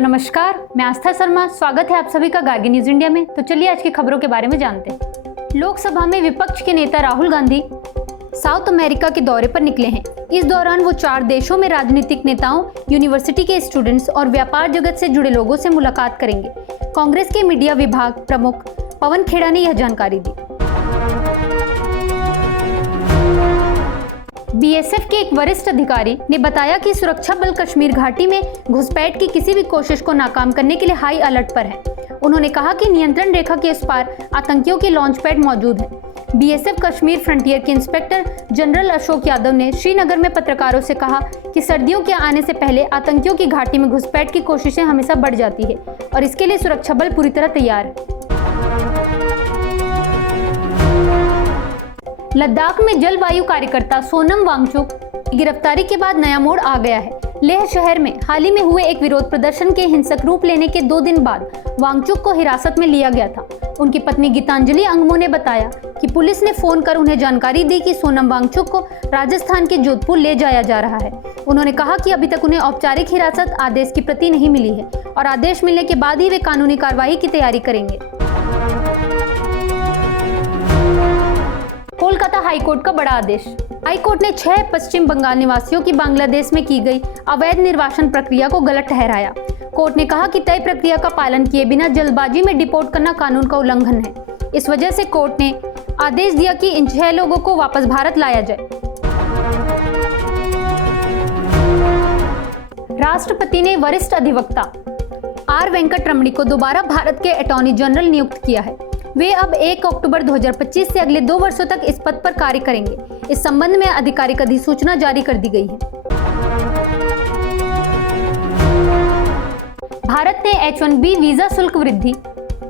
Hello नमस्कार, मैं आस्था शर्मा। स्वागत है आप सभी का गार्गी न्यूज इंडिया में। तो चलिए आज की खबरों के बारे में जानते हैं। लोकसभा में विपक्ष के नेता राहुल गांधी साउथ अमेरिका के दौरे पर निकले हैं। इस दौरान वो 4 देशों में राजनीतिक नेताओं, यूनिवर्सिटी के स्टूडेंट्स और व्यापार जगत से जुड़े लोगों से मुलाकात करेंगे। कांग्रेस के मीडिया विभाग प्रमुख पवन खेड़ा ने यह जानकारी दी। बीएसएफ के एक वरिष्ठ अधिकारी ने बताया कि सुरक्षा बल कश्मीर घाटी में घुसपैठ की किसी भी कोशिश को नाकाम करने के लिए हाई अलर्ट पर है। उन्होंने कहा कि नियंत्रण रेखा के इस पार आतंकियों के लॉन्च पैड मौजूद हैं। बीएसएफ कश्मीर फ्रंटियर के इंस्पेक्टर जनरल अशोक यादव ने श्रीनगर में पत्रकारों से कहा कि सर्दियों के आने से पहले आतंकियों की घाटी में घुसपैठ की कोशिशें हमेशा बढ़ जाती है और इसके लिए सुरक्षा बल पूरी तरह तैयार है। लद्दाख में जलवायु कार्यकर्ता सोनम वांगचुक की गिरफ्तारी के बाद नया मोड़ आ गया है। लेह शहर में हाल ही में हुए एक विरोध प्रदर्शन के हिंसक रूप लेने के 2 दिन बाद वांगचुक को हिरासत में लिया गया था। उनकी पत्नी गीतांजलि अंगमो ने बताया कि पुलिस ने फोन कर उन्हें जानकारी दी कि सोनम वांगचुक को राजस्थान के जोधपुर ले जाया जा रहा है। उन्होंने कहा कि अभी तक उन्हें औपचारिक हिरासत आदेश की प्रति नहीं मिली है और आदेश मिलने के बाद ही वे कानूनी कार्रवाई की तैयारी करेंगे। कोलकाता हाईकोर्ट का बड़ा आदेश। हाईकोर्ट ने 6 पश्चिम बंगाल निवासियों की बांग्लादेश में की गई अवैध निर्वासन प्रक्रिया को गलत ठहराया। कोर्ट ने कहा कि तय प्रक्रिया का पालन किए बिना जल्दबाजी में डिपोर्ट करना कानून का उल्लंघन है। इस वजह से कोर्ट ने आदेश दिया कि इन 6 लोगों को वापस भारत लाया जाए। राष्ट्रपति ने वरिष्ठ अधिवक्ता आर वेंकट रमणी को दोबारा भारत के अटॉर्नी जनरल नियुक्त किया है। वे अब 1 अक्टूबर 2025 से अगले 2 वर्षों तक इस पद पर कार्य करेंगे। इस संबंध में आधिकारिक अधिसूचना जारी कर दी गई है। भारत ने H-1B वीजा शुल्क वृद्धि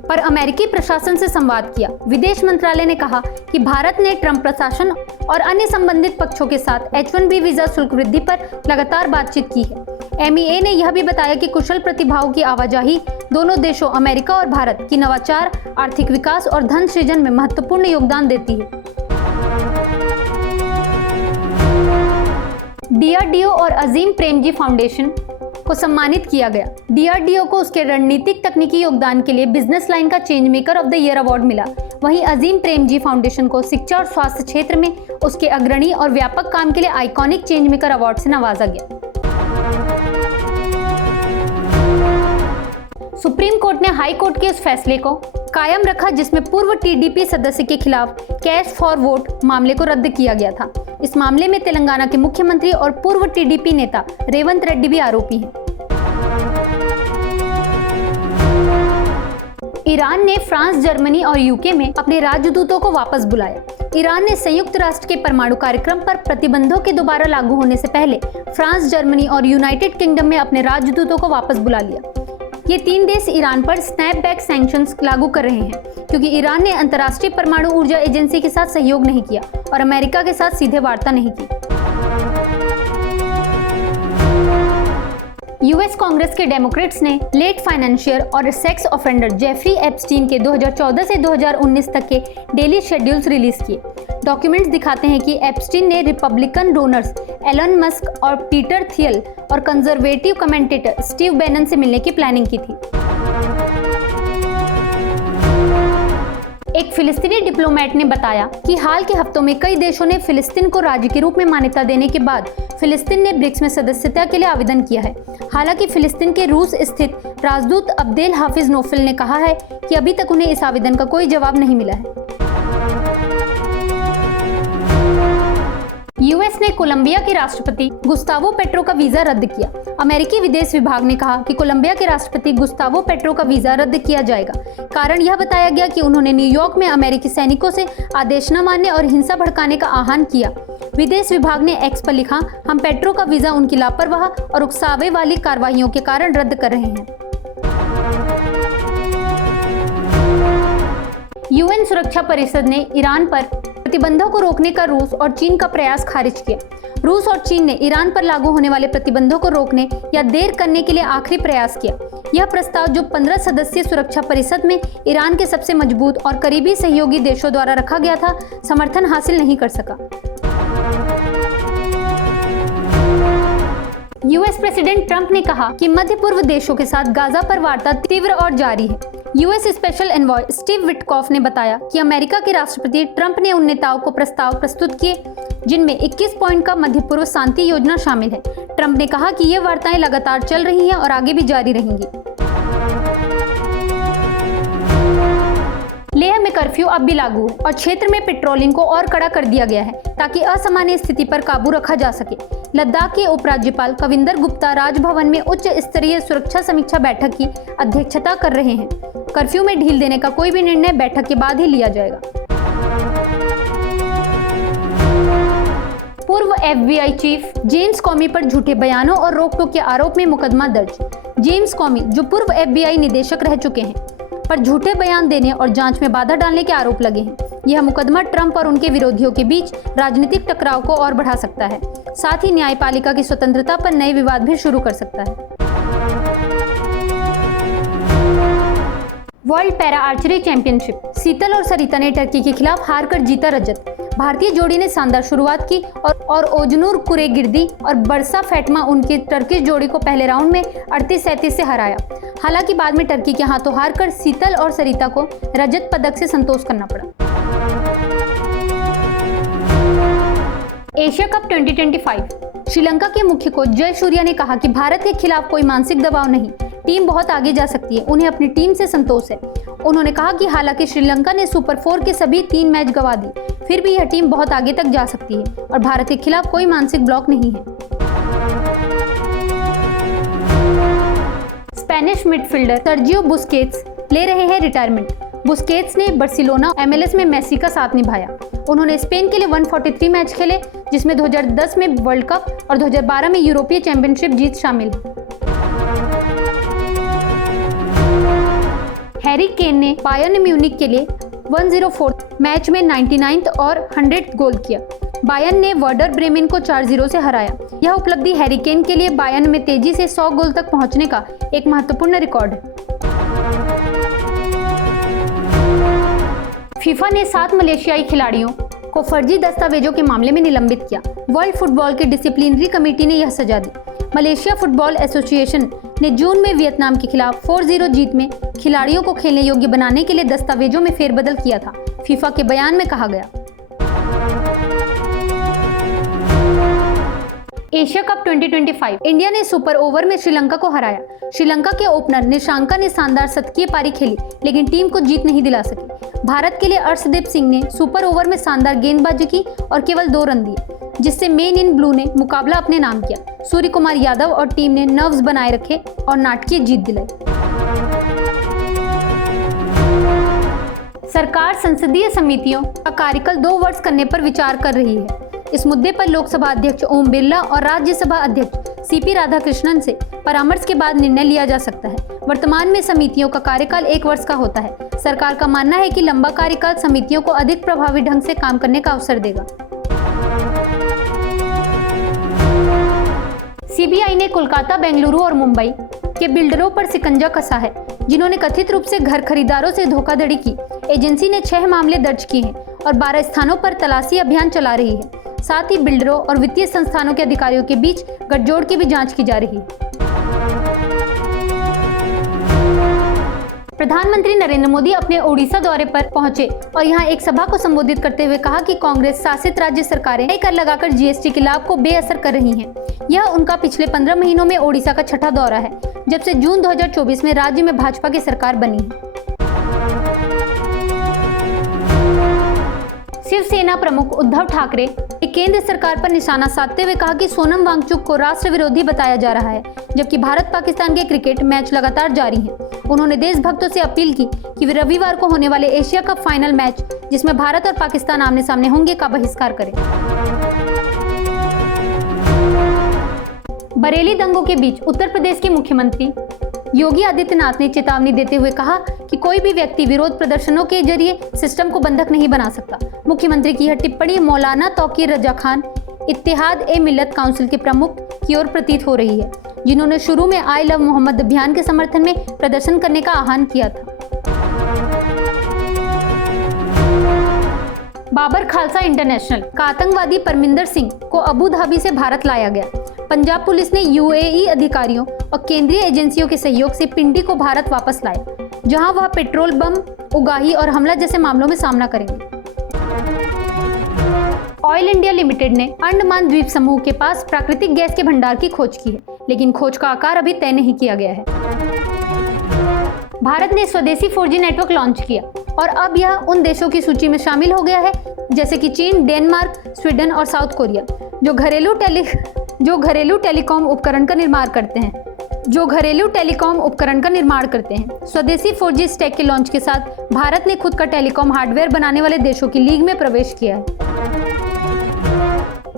पर अमेरिकी प्रशासन से संवाद किया। विदेश मंत्रालय ने कहा कि भारत ने ट्रंप प्रशासन और अन्य संबंधित पक्षों के साथ H-1B वीजा शुल्क वृद्धि पर लगातार बातचीत की है। MEA ने यह भी बताया कि कुशल प्रतिभाओं की आवाजाही दोनों देशों अमेरिका और भारत की नवाचार, आर्थिक विकास और धन सृजन में महत्वपूर्ण योगदान देती है। DRDO और अजीम प्रेमजी फाउंडेशन को सम्मानित किया गया। DRDO को उसके रणनीतिक तकनीकी योगदान के लिए बिजनेस लाइन का change maker of the year award मिला। वहीं अजीम प्रेमजी फाउंडेशन को शिक्षा और स्वास्थ्य क्षेत्र में उसके अग्रणी और व्यापक काम के लिए आइकॉनिक चेंज मेकर अवार्ड से नवाजा गया। सुप्रीम कोर्ट ने हाई कोर्ट के उस फैसले को कायम रखा जिसमें पूर्व TDP सदस्य के खिलाफ कैश फॉर वोट मामले को रद्द किया गया था। इस मामले में तेलंगाना के मुख्यमंत्री और पूर्व TDP नेता रेवंत रेड्डी भी आरोपी हैं। ईरान ने फ्रांस, जर्मनी और यूके में अपने राजदूतों को वापस बुलाया। ईरान ने संयुक्त राष्ट्र के परमाणु कार्यक्रम पर प्रतिबंधों के दोबारा लागू होने से पहले फ्रांस, जर्मनी और यूनाइटेड किंगडम में अपने राजदूतों को वापस बुला लिया। ये 3 देश ईरान पर स्नैपबैक सैंक्शंस लागू कर रहे हैं क्योंकि ईरान ने अंतर्राष्ट्रीय परमाणु ऊर्जा एजेंसी के साथ सहयोग नहीं किया और अमेरिका के साथ सीधे वार्ता नहीं की। यूएस कांग्रेस के डेमोक्रेट्स ने लेट फाइनेंशियर और सेक्स ऑफेंडर जेफरी एप्स्टीन के 2014 से 2019 तक के डेली शेड्यूल्स रिलीज किए। डॉक्यूमेंट्स दिखाते हैं कि एप्स्टीन ने रिपब्लिकन डोनर्स एलन मस्क और पीटर थियल और कंजर्वेटिव कमेंटेटर स्टीव बैनन से मिलने की प्लानिंग की थी। एक फिलिस्तीनी डिप्लोमेट ने बताया कि हाल के हफ्तों में कई देशों ने फिलिस्तीन को राज्य के रूप में मान्यता देने के बाद फिलिस्तीन ने ब्रिक्स में सदस्यता के लिए आवेदन किया है। हालांकि फिलिस्तीन के रूस स्थित राजदूत अब्देल हाफिज नोफिल ने कहा है कि अभी तक उन्हें इस आवेदन का कोई जवाब नहीं मिला है। यूएस ने कोलंबिया के राष्ट्रपति गुस्तावो पेट्रो का वीजा रद्द किया। अमेरिकी विदेश विभाग ने कहा कि कोलंबिया के राष्ट्रपति गुस्तावो पेट्रो का वीजा रद्द किया जाएगा। कारण यह बताया गया कि उन्होंने न्यूयॉर्क में अमेरिकी सैनिकों से आदेश न मानने और हिंसा भड़काने का आह्वान किया। विदेश विभाग ने एक्स पर लिखा, हम पेट्रो का वीजा उनकी लापरवाह और उकसावे वाली कार्रवाइयों के कारण रद्द कर रहे हैं। यूएन सुरक्षा परिषद ने ईरान पर प्रतिबंधों को रोकने का रूस और चीन का प्रयास खारिज किया। रूस और चीन ने ईरान पर लागू होने वाले प्रतिबंधों को रोकने या देर करने के लिए आखिरी प्रयास किया। यह प्रस्ताव जो 15 सदस्यीय सुरक्षा परिषद में ईरान के सबसे मजबूत और करीबी सहयोगी देशों द्वारा रखा गया था, समर्थन हासिल नहीं कर सका। यूएस प्रेसिडेंट ट्रंप ने कहा कि मध्य पूर्व देशों के साथ गाजा पर वार्ता तीव्र और जारी है। US special envoy Steve Witkoff ने बताया कि अमेरिका के राष्ट्रपति ट्रंप ने उन नेताओं को प्रस्ताव प्रस्तुत किए जिनमें 21 पॉइंट का मध्य पूर्व शांति योजना शामिल है। ट्रंप ने कहा कि ये वार्ताएं लगातार चल रही हैं और आगे भी जारी रहेंगी। लेह में कर्फ्यू अब भी लागू है और क्षेत्र में पेट्रोलिंग को और कड़ा कर दिया गया है ताकि असामान्य स्थिति पर काबू रखा जा सके। लद्दाख के उपराज्यपाल कविंदर गुप्ता राजभवन में उच्च स्तरीय सुरक्षा समीक्षा बैठक की अध्यक्षता कर रहे हैं। कर्फ्यू में ढील देने का कोई भी निर्णय बैठक के बाद ही लिया जाएगा। पूर्व FBI चीफ जेम्स कॉमी पर झूठे बयानों और रोक-टोक के आरोप में मुकदमा दर्ज। जेम्स कॉमी, जो पूर्व FBI निदेशक रह चुके हैं, पर झूठे बयान देने और जांच में बाधा डालने के आरोप लगे हैं। यह मुकदमा ट्रंप और उनके विरोधियों के बीच राजनीतिक टकराव को और बढ़ा सकता है, साथ ही न्यायपालिका की स्वतंत्रता पर नए विवाद भी शुरू कर सकता है। वर्ल्ड पैरा आर्चरी चैंपियनशिप, शीतल और सरिता ने टर्की के खिलाफ हार कर जीता रजत। भारतीय जोड़ी ने शानदार शुरुआत की और ओजनूर कुरेगिर्दी और बरसा फैटमा उनकी टर्किश जोड़ी को पहले राउंड में 38-37 से हराया। हालांकि बाद में टर्की के हाथों हारकर शीतल और सरिता को रजत पदक से संतोष करना पड़ा। एशिया कप 2025, श्रीलंका के मुख्य कोच जयसूर्या ने कहा कि भारत के खिलाफ कोई मानसिक दबाव नहीं, टीम बहुत आगे जा सकती है, उन्हें अपनी टीम से संतोष है। उन्होंने कहा कि हालांकि श्रीलंका ने सुपर 4 के सभी 3 मैच गंवा दी, फिर भी यह टीम बहुत आगे तक जा सकती है और भारत के खिलाफ कोई मानसिक ब्लॉक नहीं है। स्पेनिश मिडफील्डर सर्जियो बुस्केट्स ले रहे हैं रिटायरमेंट। बुस्केट्स ने बार्सिलोना MLS में मेसी का साथ निभाया। उन्होंने स्पेन के लिए 143 मैच खेले, जिसमें 2010 में वर्ल्ड कप और 2012 में यूरोपीय चैंपियनशिप जीत शामिल है। हैरी केन ने बायर्न म्यूनिख के लिए 104 मैच में 99 और 100 गोल किया। बायर्न ने वर्डर ब्रेमेन को 4-0 से हराया। यह उपलब्धि हैरी केन के लिए बायर्न में तेजी से 100 गोल तक पहुंचने का एक महत्वपूर्ण रिकॉर्ड है। फीफा ने 7 मलेशियाई खिलाड़ियों को फर्जी दस्तावेजों के मामले में निलंबित किया। वर्ल्ड फुटबॉल की डिसिप्लिनरी कमेटी ने यह सजा दी। मलेशिया फुटबॉल एसोसिएशन ने जून में वियतनाम के खिलाफ 4-0 जीत में खिलाड़ियों को खेलने योग्य बनाने के लिए दस्तावेजों में फेरबदल किया था। फीफा के बयान में कहा गया। एशिया कप 2025, इंडिया ने सुपर ओवर में श्रीलंका को हराया। श्रीलंका के ओपनर निशांका ने शानदार शतकीय पारी खेली, लेकिन टीम को जीत नहीं दिला सकी। भारत के लिए अर्शदीप सिंह ने सुपर ओवर में शानदार गेंदबाजी की और केवल 2 रन दिए, जिससे मेन इन ब्लू ने मुकाबला अपने नाम किया। सूर्य कुमार यादव और टीम ने नर्व्स बनाए रखे और नाटकीय जीत दिलाई। सरकार संसदीय समितियों का कार्यकाल 2 वर्ष करने पर विचार कर रही है। इस मुद्दे पर लोकसभा अध्यक्ष ओम बिरला और राज्यसभा अध्यक्ष CP राधाकृष्णन से परामर्श के बाद निर्णय लिया जा सकता है। वर्तमान में समितियों का कार्यकाल 1 वर्ष का होता है। सरकार का मानना है कि लंबा कार्यकाल समितियों को अधिक प्रभावी ढंग से काम करने का अवसर देगा। CBI ने कोलकाता, बेंगलुरु और मुंबई के बिल्डरों पर शिकंजा कसा है, जिन्होंने कथित रूप से घर खरीदारों से धोखाधड़ी की। एजेंसी ने 6 मामले दर्ज किए हैं और 12 स्थानों पर तलाशी अभियान चला रही है। साथ ही बिल्डरों और वित्तीय संस्थानों के अधिकारियों के बीच गठजोड़ की भी जांच की जा रही है। प्रधानमंत्री नरेंद्र मोदी अपने ओडिशा दौरे पर पहुंचे और यहां एक सभा को संबोधित करते हुए कहा कि कांग्रेस शासित राज्य सरकारें नए कर लगाकर GST के लाभ को बेअसर कर रही हैं। यह उनका पिछले 15 महीनों में ओडिशा का 6ठा दौरा है, जब से जून 2024 में राज्य में भाजपा की सरकार बनी है। शिवसेना प्रमुख उद्धव ठाकरे ने केंद्र सरकार पर निशाना साधते हुए कहा कि सोनम वांगचुक को राष्ट्र विरोधी बताया जा रहा है, जबकि भारत पाकिस्तान के क्रिकेट मैच लगातार जारी हैं। उन्होंने देशभक्तों से अपील की कि वे रविवार को होने वाले एशिया कप फाइनल मैच, जिसमें भारत और पाकिस्तान आमने सामने होंगे, का बहिष्कार करें। बरेली दंगों के बीच उत्तर प्रदेश के मुख्यमंत्री योगी आदित्यनाथ ने चेतावनी देते हुए कहा कि कोई भी व्यक्ति विरोध प्रदर्शनों के जरिए सिस्टम को बंधक नहीं बना सकता। मुख्यमंत्री की यह टिप्पणी मौलाना तौकीर रजा खान, इत्तेहाद-ए-मिल्लत काउंसिल के प्रमुख की ओर प्रतीत हो रही है, जिन्होंने शुरू में आई लव मोहम्मद अभियान के समर्थन में प्रदर्शन करने का आह्वान किया था। बाबर खालसा इंटरनेशनल का आतंकवादी परमिंदर सिंह को अबू धाबी से भारत लाया गया। पंजाब पुलिस ने यूएई अधिकारियों और केंद्रीय एजेंसियों के सहयोग से पिंडी को भारत वापस लाया, जहां वह पेट्रोल बम, उगाही और हमला जैसे मामलों में सामना करेंगे। ऑयल इंडिया लिमिटेड ने अंडमान द्वीप समूह के पास प्राकृतिक गैस के भंडार की खोज की है, लेकिन खोज का आकार अभी तय नहीं किया गया है। भारत ने स्वदेशी 4G नेटवर्क लॉन्च किया और अब यह उन देशों की सूची में शामिल हो गया है जैसे कि चीन, डेनमार्क, स्वीडन और साउथ कोरिया, जो घरेलू टेलीकॉम उपकरण का निर्माण करते हैं। स्वदेशी 4G स्टैक के लॉन्च के साथ भारत ने खुद का टेलीकॉम हार्डवेयर बनाने वाले देशों की लीग में प्रवेश किया है।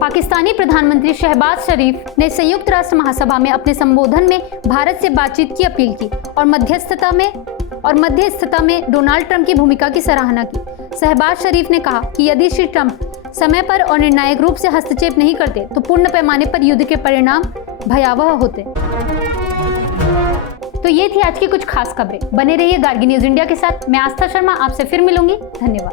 पाकिस्तानी प्रधानमंत्री शहबाज शरीफ ने संयुक्त राष्ट्र महासभा में अपने संबोधन में भारत से बातचीत की अपील की और मध्यस्थता में डोनाल्ड ट्रंप की भूमिका की सराहना की। शहबाज शरीफ ने कहा कि यदि श्री ट्रंप समय पर और निर्णायक रूप से हस्तक्षेप नहीं करते तो पूर्ण पैमाने पर युद्ध के परिणाम भयावह होते। तो ये थी आज की कुछ खास खबरें। बने रहिए गार्गी न्यूज इंडिया के साथ। मैं आस्था शर्मा आपसे फिर मिलूंगी। धन्यवाद।